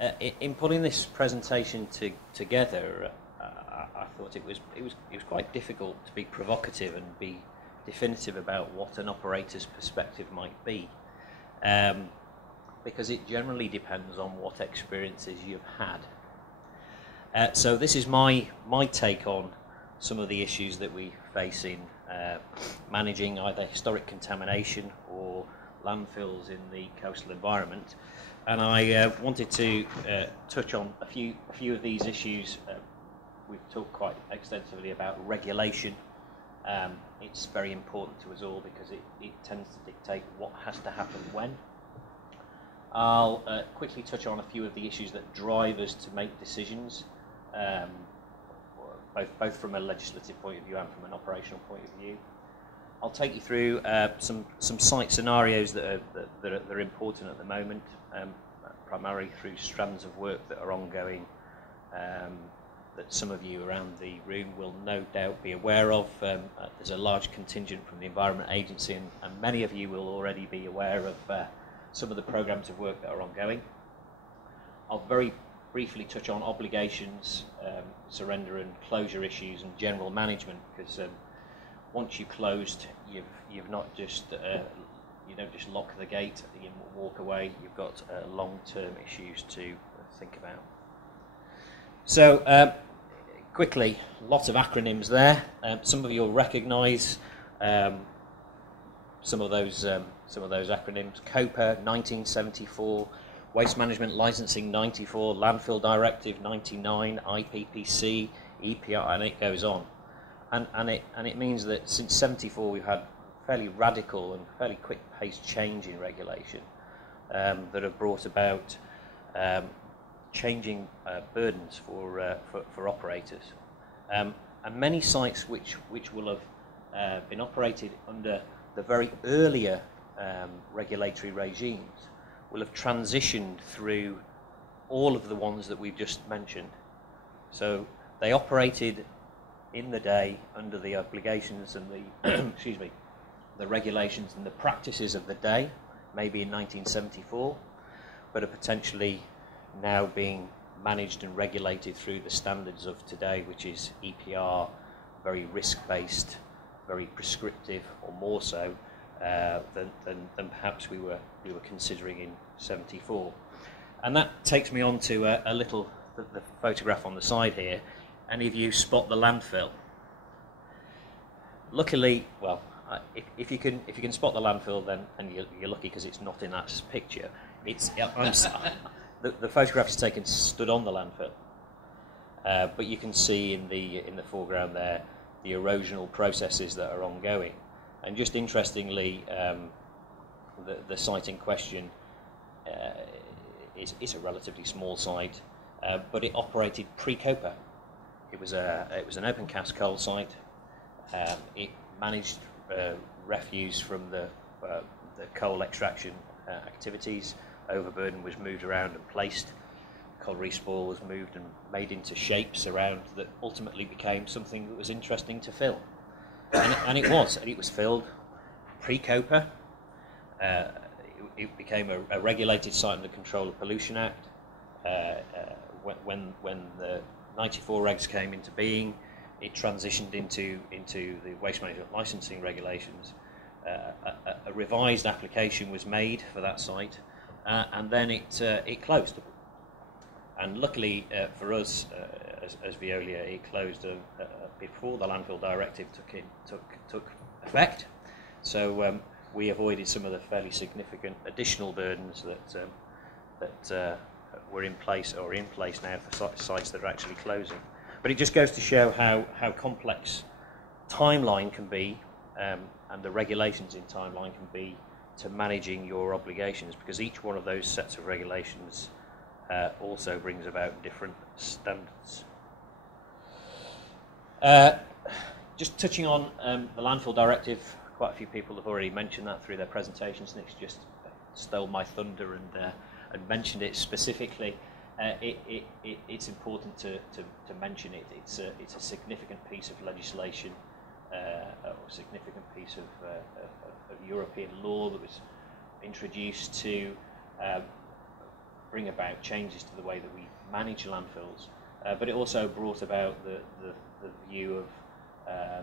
In putting this presentation together, I thought it was quite difficult to be provocative and be definitive about what an operator's perspective might be, because it generally depends on what experiences you've had. So this is my take on some of the issues that we face in managing either historic contamination or landfills in the coastal environment, and I wanted to touch on a few of these issues. We've talked quite extensively about regulation. It's very important to us all because it tends to dictate what has to happen when. I'll quickly touch on a few of the issues that drive us to make decisions, both from a legislative point of view and from an operational point of view. I'll take you through some site scenarios that are important at the moment, primarily through strands of work that are ongoing, that some of you around the room will no doubt be aware of. There's a large contingent from the Environment Agency, and many of you will already be aware of some of the programs of work that are ongoing. I'll very briefly touch on obligations, surrender and closure issues, and general management, because once you've closed, you've not just you don't just lock the gate, you walk away. You've got long-term issues to think about. So quickly, lots of acronyms there. Some of you will recognise some of those acronyms. COPA 1974, Waste Management Licensing 94, Landfill Directive 99, IPPC, EPR, and it goes on. And it means that since 74 we've had fairly radical and fairly quick-paced change in regulation that have brought about changing burdens for operators, and many sites which will have been operated under the very earlier regulatory regimes will have transitioned through all of the ones that we've just mentioned. So they operated in the day under the obligations and the excuse me, the regulations and the practices of the day, maybe in 1974, but are potentially now being managed and regulated through the standards of today, which is EPR, very risk-based, very prescriptive, or more so than perhaps we were considering in 74. And that takes me on to the photograph on the side here. Any of you spot the landfill? Luckily, well, if you can spot the landfill, then you're lucky because it's not in that picture. The photograph is taken stood on the landfill, but you can see in the foreground there the erosional processes that are ongoing. And just interestingly, the site in question is a relatively small site, but it operated pre-COPA. It was an open cast coal site. It managed refuse from the coal extraction activities. Overburden was moved around and placed. Colliery spore was moved and made into shapes around that ultimately became something that was interesting to fill. And it was filled pre-COPA. It became a regulated site under the Control of Pollution Act. When the 94 regs came into being, it transitioned into the waste management licensing regulations. A revised application was made for that site, and then it closed. And luckily for us, as Veolia, it closed before the Landfill Directive took effect. So we avoided some of the fairly significant additional burdens that were in place or in place now for sites that are actually closing. But it just goes to show how complex timeline can be, and the regulations in timeline can be to managing your obligations, because each one of those sets of regulations also brings about different standards. Just touching on the Landfill Directive, quite a few people have already mentioned that through their presentations. Nick's just stole my thunder and mentioned it specifically. It's important to mention it. It's a significant piece of legislation, or a significant piece of European law that was introduced to bring about changes to the way that we manage landfills, but it also brought about the view of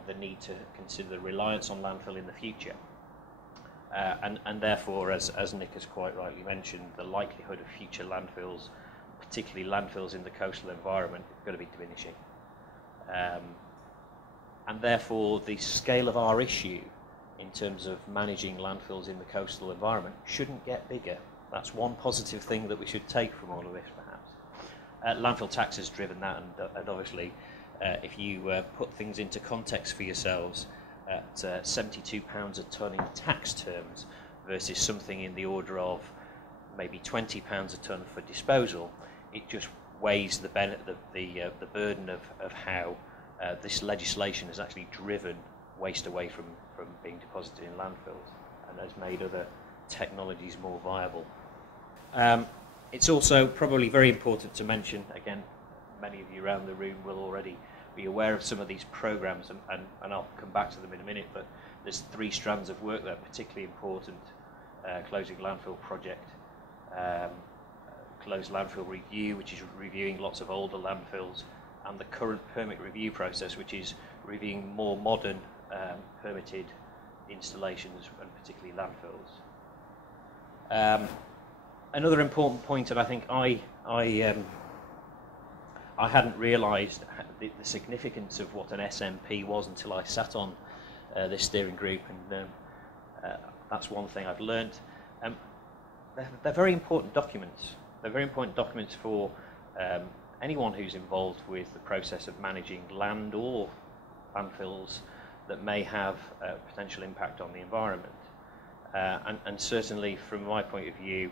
the need to consider the reliance on landfill in the future. And therefore, as Nick has quite rightly mentioned, the likelihood of future landfills, particularly landfills in the coastal environment, is going to be diminishing. And therefore, the scale of our issue in terms of managing landfills in the coastal environment shouldn't get bigger. That's one positive thing that we should take from all of this, perhaps. Landfill tax has driven that, and obviously, if you put things into context for yourselves, at £72 a tonne in tax terms versus something in the order of maybe £20 a tonne for disposal, it just weighs the burden of how this legislation has actually driven waste away from being deposited in landfills and has made other technologies more viable. It's also probably very important to mention, again, many of you around the room will already be aware of some of these programs, and I'll come back to them in a minute, but there's 3 strands of work that are particularly important: closing landfill project, closed landfill review, which is reviewing lots of older landfills, and the current permit review process, which is reviewing more modern permitted installations, and particularly landfills. Another important point, and I think I hadn't realised the significance of what an SMP was until I sat on this steering group, and that's one thing I've learnt. They're very important documents. They're very important documents for anyone who's involved with the process of managing land or landfills that may have a potential impact on the environment. And certainly from my point of view,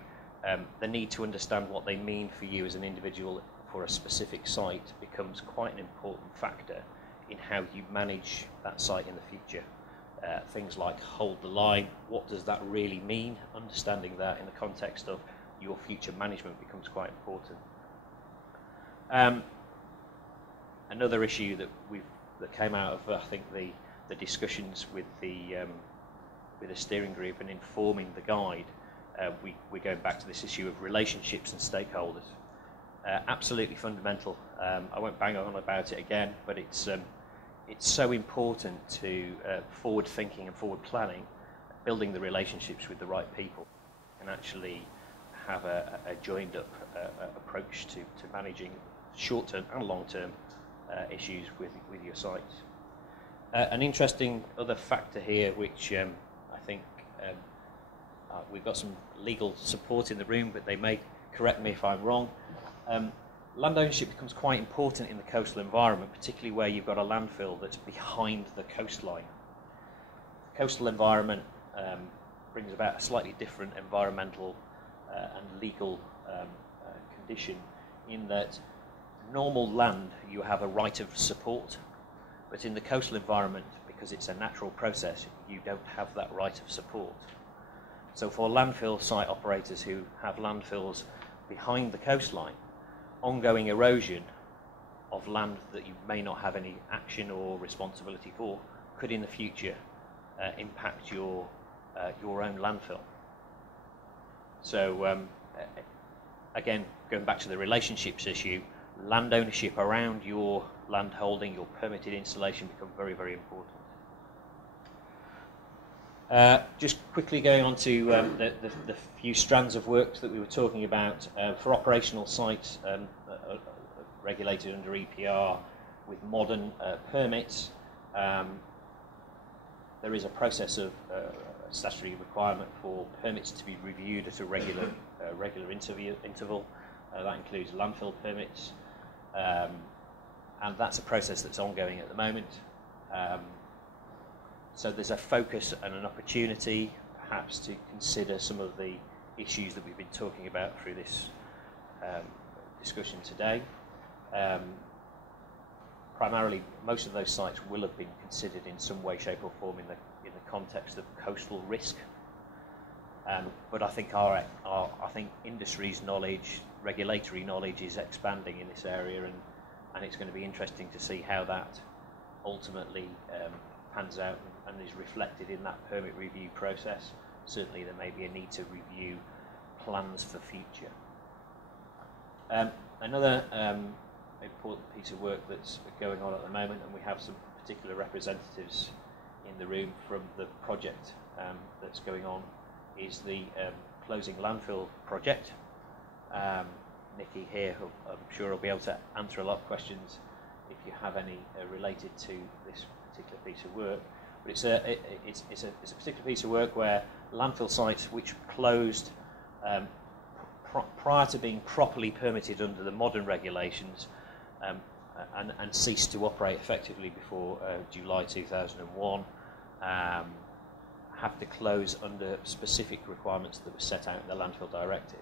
the need to understand what they mean for you as an individual for a specific site becomes quite an important factor in how you manage that site in the future. Things like hold the line, what does that really mean? Understanding that in the context of your future management becomes quite important. Another issue that came out of I think the discussions with the steering group and informing the guide, we're going back to this issue of relationships and stakeholders. Absolutely fundamental. I won't bang on about it again, but it's so important to forward thinking and forward planning, building the relationships with the right people, and actually have a joined up approach to managing short-term and long-term issues with your sites. An interesting other factor here, which I think we've got some legal support in the room, but they may correct me if I'm wrong. Land ownership becomes quite important in the coastal environment, particularly where you've got a landfill that's behind the coastline. The coastal environment brings about a slightly different environmental and legal condition, in that normal land you have a right of support, but in the coastal environment, because it's a natural process, you don't have that right of support. So for landfill site operators who have landfills behind the coastline, ongoing erosion of land that you may not have any action or responsibility for could in the future impact your own landfill. So again, going back to the relationships issue, land ownership around your land holding, your permitted installation, become very, very important. Just quickly going on to the few strands of work that we were talking about. For operational sites regulated under EPR with modern permits, there is a process of statutory requirement for permits to be reviewed at a regular interval. That includes landfill permits, and that's a process that's ongoing at the moment. So there's a focus and an opportunity perhaps to consider some of the issues that we've been talking about through this discussion today. Primarily, most of those sites will have been considered in some way, shape or form in the context of coastal risk. But I think I think industry's knowledge, regulatory knowledge, is expanding in this area, and it's going to be interesting to see how that ultimately pans out and is reflected in that permit review process. Certainly there may be a need to review plans for future. Another important piece of work that's going on at the moment, and we have some particular representatives in the room from the project that's going on, is the closing landfill project. Nikki here, who I'm sure will be able to answer a lot of questions if you have any related to this particular piece of work. But it's a particular piece of work where landfill sites which closed prior to being properly permitted under the modern regulations and ceased to operate effectively before July 2001, have to close under specific requirements that were set out in the Landfill Directive.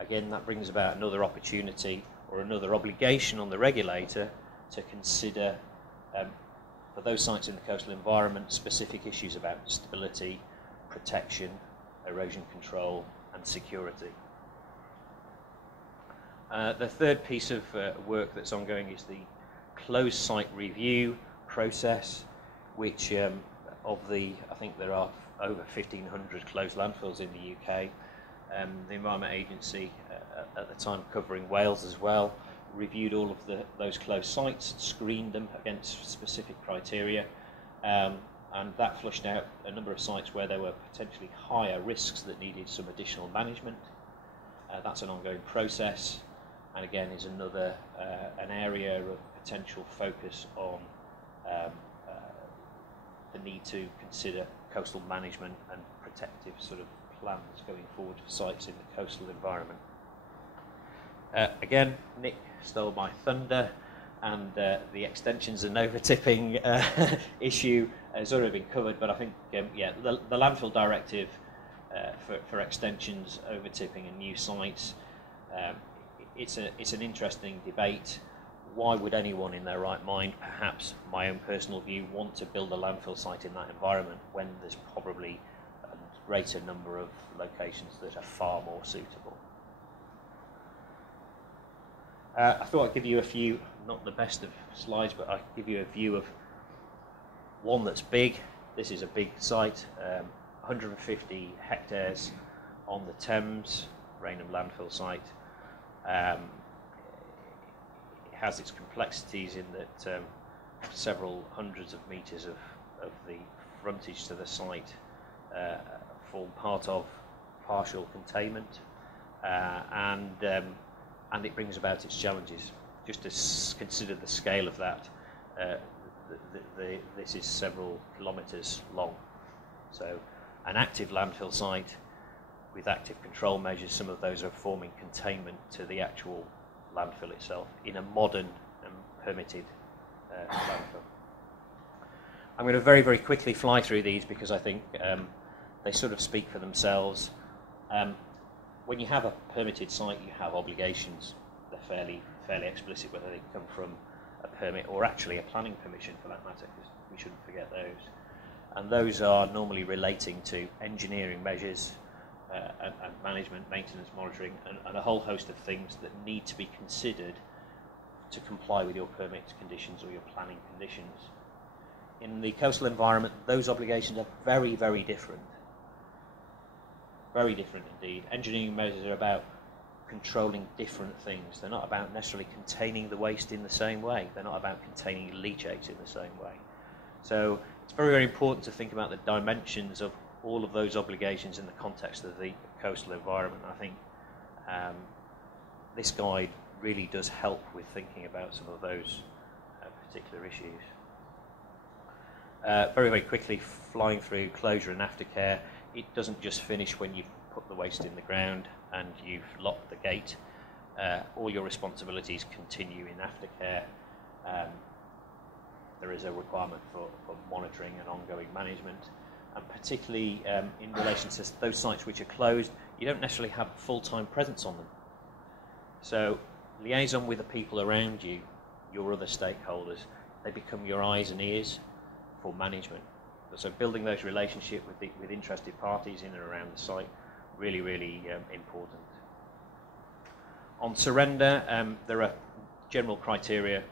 Again, that brings about another opportunity or another obligation on the regulator to consider, for those sites in the coastal environment, specific issues about stability, protection, erosion control and security. The third piece of work that's ongoing is the closed site review process, which I think there are over 1,500 closed landfills in the UK. The Environment Agency, at the time covering Wales as well, reviewed all of those closed sites, screened them against specific criteria, and that flushed out a number of sites where there were potentially higher risks that needed some additional management. That's an ongoing process, and again is another an area of potential focus on the need to consider coastal management and protective sort of plans going forward for sites in the coastal environment. Again, Nick stole my thunder, and the extensions and over-tipping issue has already been covered, but I think the Landfill Directive for extensions, over-tipping and new sites, it's an interesting debate. Why would anyone in their right mind, perhaps my own personal view, want to build a landfill site in that environment when there's probably a greater number of locations that are far more suitable? I thought I'd give you a few, not the best of slides, but I'll give you a view of one that's big. This is a big site, 150 hectares on the Thames, Rainham landfill site. It has its complexities in that several hundreds of metres of the frontage to the site form part of partial containment, and it brings about its challenges. Just to consider the scale of that, this is several kilometres long. So an active landfill site with active control measures, some of those are forming containment to the actual landfill itself in a modern and permitted landfill. I'm going to very, very quickly fly through these because I think they sort of speak for themselves. When you have a permitted site, you have obligations. They're fairly explicit, whether they come from a permit or actually a planning permission for that matter, because we shouldn't forget those. And those are normally relating to engineering measures and management, maintenance, monitoring, and a whole host of things that need to be considered to comply with your permit conditions or your planning conditions. In the coastal environment, those obligations are very, very different. Very different indeed. Engineering measures are about controlling different things. They're not about necessarily containing the waste in the same way. They're not about containing leachates in the same way. So it's very, very important to think about the dimensions of all of those obligations in the context of the coastal environment. I think this guide really does help with thinking about some of those particular issues. Very, very quickly, flying through closure and aftercare. It doesn't just finish when you've put the waste in the ground and you've locked the gate. All your responsibilities continue in aftercare. There is a requirement for monitoring and ongoing management, and particularly in relation to those sites which are closed, you don't necessarily have full-time presence on them. So liaison with the people around you, your other stakeholders, they become your eyes and ears for management. So building those relationships with interested parties in and around the site, really, really important. On surrender, there are general criteria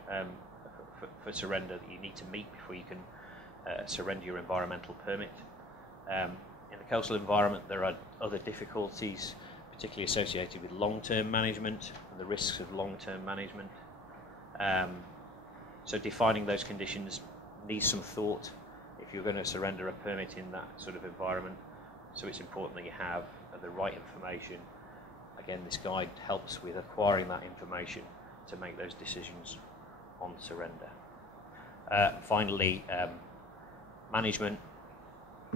for surrender that you need to meet before you can surrender your environmental permit. In the coastal environment, there are other difficulties. particularly associated with long-term management and the risks of long-term management. So defining those conditions needs some thought if you're going to surrender a permit in that sort of environment. So it's important that you have the right information. Again, this guide helps with acquiring that information to make those decisions on surrender. Finally, management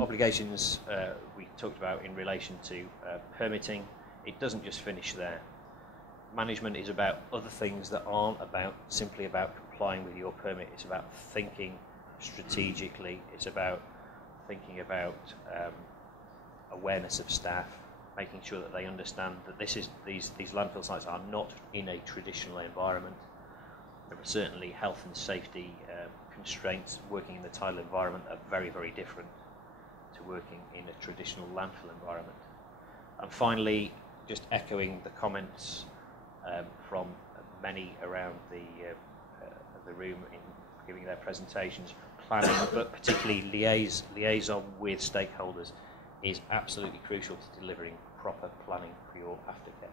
obligations we talked about in relation to permitting. It doesn't just finish there. Management is about other things that aren't simply about complying with your permit. It's about thinking strategically. It's about thinking about awareness of staff, making sure that they understand that these landfill sites are not in a traditional environment. There are certainly health and safety constraints. Working in the tidal environment are very, very different to working in a traditional landfill environment. And finally, just echoing the comments from many around the room in giving their presentations, planning, but particularly liaison with stakeholders is absolutely crucial to delivering proper planning for your aftercare.